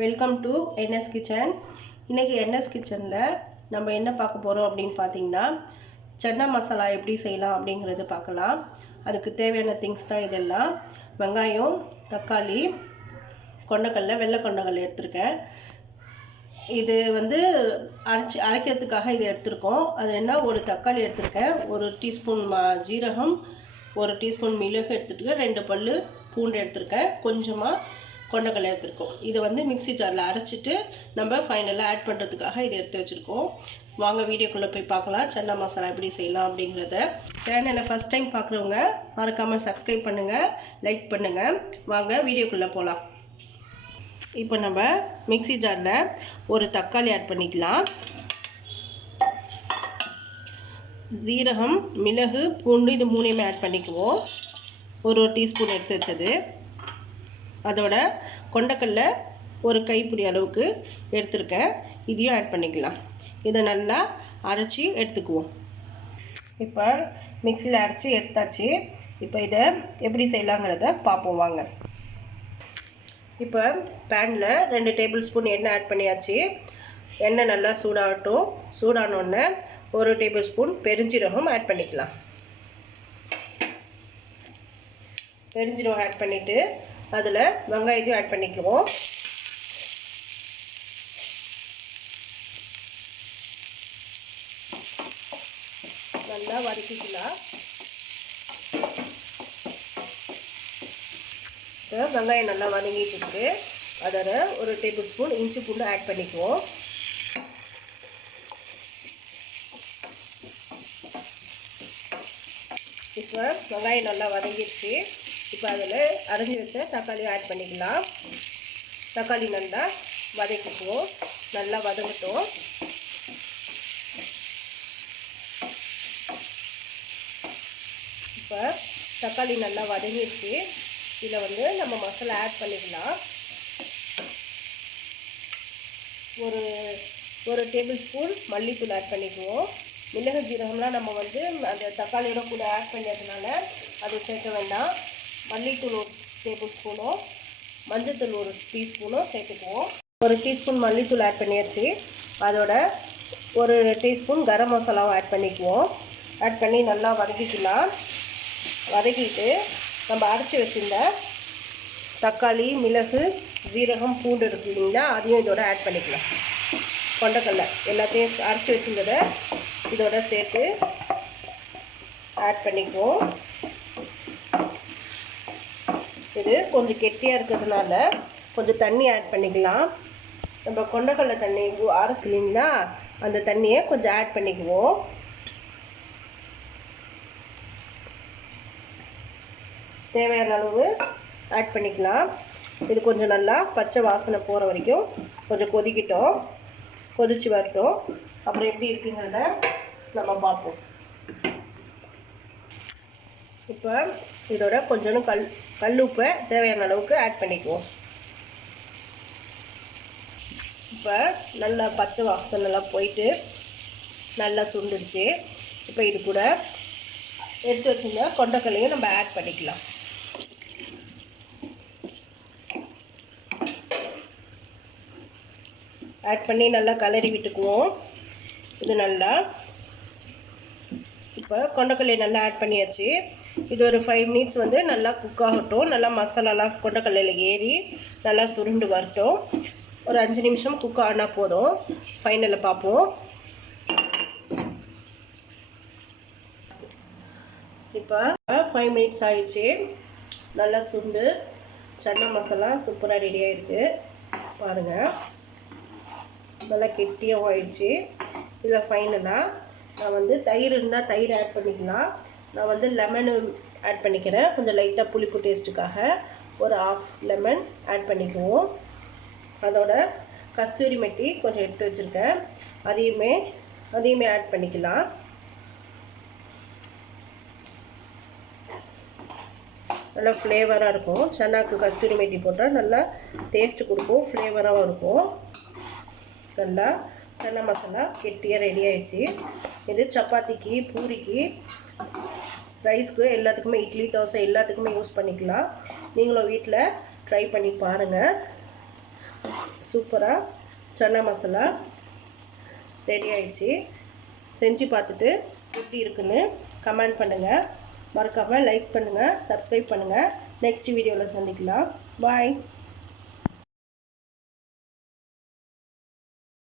Welcome to NS kitchen இன்றைக்கி NS கிச்சனில் நம்ம என்ன பார்க்க போகிறோம் அப்படின்னு பார்த்தீங்கன்னா சன்னா மசாலா எப்படி செய்யலாம் அப்படிங்கிறது பார்க்கலாம். அதுக்கு தேவையான திங்ஸ் தான் இதெல்லாம். வெங்காயம் தக்காளி கொண்டக்கடல வெள்ளை கொண்டக்கடல எடுத்திருக்கேன். இது வந்து அரைச்சி அரைக்கிறதுக்காக இதை எடுத்திருக்கோம். அது என்ன? ஒரு தக்காளி எடுத்திருக்கேன். ஒரு டீஸ்பூன் ஜீரகம் ஒரு டீஸ்பூன் மிளகு எடுத்துட்டு ரெண்டு பல் பூண்டு எடுத்திருக்கேன். கொஞ்சமாக கொண்டக்கடலை எடுத்துருக்கோம். இதை வந்து மிக்ஸி ஜாரில் அரைச்சிட்டு நம்ம ஃபைனலாக ஆட் பண்ணுறதுக்காக இதை எடுத்து வச்சுருக்கோம். வாங்க வீடியோக்குள்ளே போய் பார்க்கலாம். சன்னா மசாலா எப்படி செய்யலாம் அப்படிங்கிறத. சேனலை ஃபஸ்ட் டைம் பார்க்குறவங்க மறக்காமல் சப்ஸ்கிரைப் பண்ணுங்கள் லைக் பண்ணுங்கள் வாங்க வீடியோக்குள்ளே போகலாம் இப்போ நம்ம மிக்ஸி ஜாரில் ஒரு தக்காளி ஆட் பண்ணிக்கலாம். ஜீரகம் மிளகு பூண்டு இது மூணையுமே ஆட் பண்ணிக்குவோம். ஒரு ஒரு டீஸ்பூன் எடுத்து வச்சது. அதோட கொண்டக்கடல ஒரு கைப்பிடி அளவுக்கு எடுத்திருக்கேன். இதையும் ஆட் பண்ணிக்கலாம். இதை நல்லா அரைச்சி எடுத்துக்குவோம். இப்போ மிக்சியில் அரைச்சி எடுத்தாச்சு. இப்போ இதை எப்படி செய்யலாங்கிறத பார்ப்போம் வாங்க. இப்போ பேனில் ரெண்டு டேபிள் ஸ்பூன் எண்ணெய் ஆட் பண்ணியாச்சு. எண்ணெய் நல்லா சூடாகட்டும். சூடானோடனே ஒரு டேபிள் ஸ்பூன் பெருஞ்சீரகம் ஆட் பண்ணிக்கலாம். பெருஞ்சீரகம் ஆட் பண்ணிவிட்டு அதில் வெங்காயத்தையும் ஆட் பண்ணிக்குவோம். நல்லா வதக்கிக்கலாம். வெங்காயம் நல்லா வதங்கிட்டு இருக்கு. அதில் ஒரு டேபிள் ஸ்பூன் இஞ்சி பூண்டு ஆட் பண்ணிக்குவோம். இப்போ வெங்காயம் நல்லா வதங்கிடுச்சு. இப்போ அதில் அரைஞ்சி வச்ச தக்காளியும் ஆட் பண்ணிக்கலாம். தக்காளி நல்லா வதக்கிக்குவோம். நல்லா வதங்கட்டும். இப்போ தக்காளி நல்லா வதங்கிடுச்சு. இதில் வந்து நம்ம மசாலா ஆட் பண்ணிக்கலாம். ஒரு ஒரு டேபிள் ஸ்பூன் மல்லித்தூள் ஆட் பண்ணிக்குவோம். மிளகு ஜீரகம்லாம் நம்ம வந்து அந்த தக்காளியோட கூட ஆட் பண்ணியதுனால அது சேர்க்க வேண்டாம். மல்லித்தூள் ஒரு டேபிள் ஸ்பூனும் மஞ்சத்தூள் ஒரு டீஸ்பூனும் சேர்த்துக்குவோம். ஒரு டீஸ்பூன் மல்லித்தூள் ஆட் பண்ணியாச்சு. அதோட ஒரு டீஸ்பூன் கரம் மசாலாவும் ஆட் பண்ணிக்குவோம். ஆட் பண்ணி நல்லா வதக்கிக்கலாம். வதக்கிட்டு நம்ம அரைச்சி வச்சுருந்த தக்காளி மிளகு ஜீரகம் பூண்டு இருக்கு இல்லைங்களா? அதையும் இதோட ஆட் பண்ணிக்கலாம். கொண்டக்கடல எல்லாத்தையும் அரைச்சி வச்சுருந்ததை இதோட சேர்த்து ஆட் பண்ணிக்குவோம். இது கொஞ்சம் கெட்டியாக இருக்கிறதுனால கொஞ்சம் தண்ணி ஆட் பண்ணிக்கலாம். நம்ம கொண்டக்கடலை தண்ணி அரைச்சி இல்லைங்களா அந்த தண்ணியை கொஞ்சம் ஆட் பண்ணிக்குவோம். தேவையான அளவு ஆட் பண்ணிக்கலாம். இது கொஞ்சம் நல்லா பச்சை வாசனை போகிற வரைக்கும் கொஞ்சம் கொதிக்கட்டும். கொதிச்சு வரட்டும். அப்புறம் எப்படி இருக்குங்கிறத நம்ம பார்ப்போம். இப்போ இதோட கொஞ்சோண்டு கல் கல் உப்பை தேவையான அளவுக்கு ஆட் பண்ணிக்குவோம். இப்போ நல்லா பச்சை வாசனெல்லாம் போயிட்டு நல்லா சுண்டுடுச்சு. இப்போ இது கூட எடுத்து வச்சுருந்தா கொண்டக்கல்லையும் நம்ம ஆட் பண்ணிக்கலாம். ஆட் பண்ணி நல்லா கலரி விட்டுக்குவோம். இது நல்லா. இப்போ கொண்டக்கல்லையை நல்லா ஆட் பண்ணியாச்சு. இது ஒரு ஃபைவ் மினிட்ஸ் வந்து நல்லா குக் ஆகட்டும். நல்லா மசாலாலாம் கொண்டக்கல்லையில் ஏறி நல்லா சுருண்டு வரட்டும். ஒரு அஞ்சு நிமிஷம் குக் ஆனால் போதும். ஃபைனலில் பார்ப்போம். இப்போ ஃபைவ் மினிட்ஸ் ஆயிடுச்சு. நல்லா சுண்டு. சன்னா மசாலா சூப்பராக ரெடி ஆகிருக்கு பாருங்கள் நல்லா கெட்டியாகவும் ஆயிடுச்சு. இதில் ஃபைனலாக நான் வந்து தயிர் இருந்தால் தயிர் ஆட் பண்ணிக்கலாம். நான் வந்து லெமனு ஆட் பண்ணிக்கிறேன். கொஞ்சம் லைட்டாக புளிப்பு டேஸ்ட்டுக்காக ஒரு ஆஃப் லெமன் ஆட் பண்ணிக்குவோம். அதோட கஸ்தூரி மெட்டி கொஞ்சம் எடுத்து வச்சுருக்கேன். அதையுமே அதையுமே ஆட் பண்ணிக்கலாம். நல்லா ஃப்ளேவராக இருக்கும். சன்னாக்கு கஸ்தூரி மெட்டி போட்டால் நல்லா டேஸ்ட்டு கொடுக்கும் ஃப்ளேவராகவும் இருக்கும். நல்லா சன்னா மசாலா கெட்டியாக ரெடி ஆயிடுச்சு. இது சப்பாத்திக்கு பூரிக்கு ரைஸ்க்கு எல்லாத்துக்குமே இட்லி தோசை எல்லாத்துக்குமே யூஸ் பண்ணிக்கலாம். நீங்களும் வீட்டில் ட்ரை பண்ணி பாருங்கள் சூப்பராக சன்னா மசாலா ரெடி ஆயிடுச்சு. செஞ்சு பார்த்துட்டு எப்படி இருக்குன்னு கமெண்ட் பண்ணுங்கள் மறக்காமல் லைக் பண்ணுங்கள் சப்ஸ்கிரைப் பண்ணுங்கள் நெக்ஸ்ட் வீடியோவில் சந்திக்கலாம். பாய்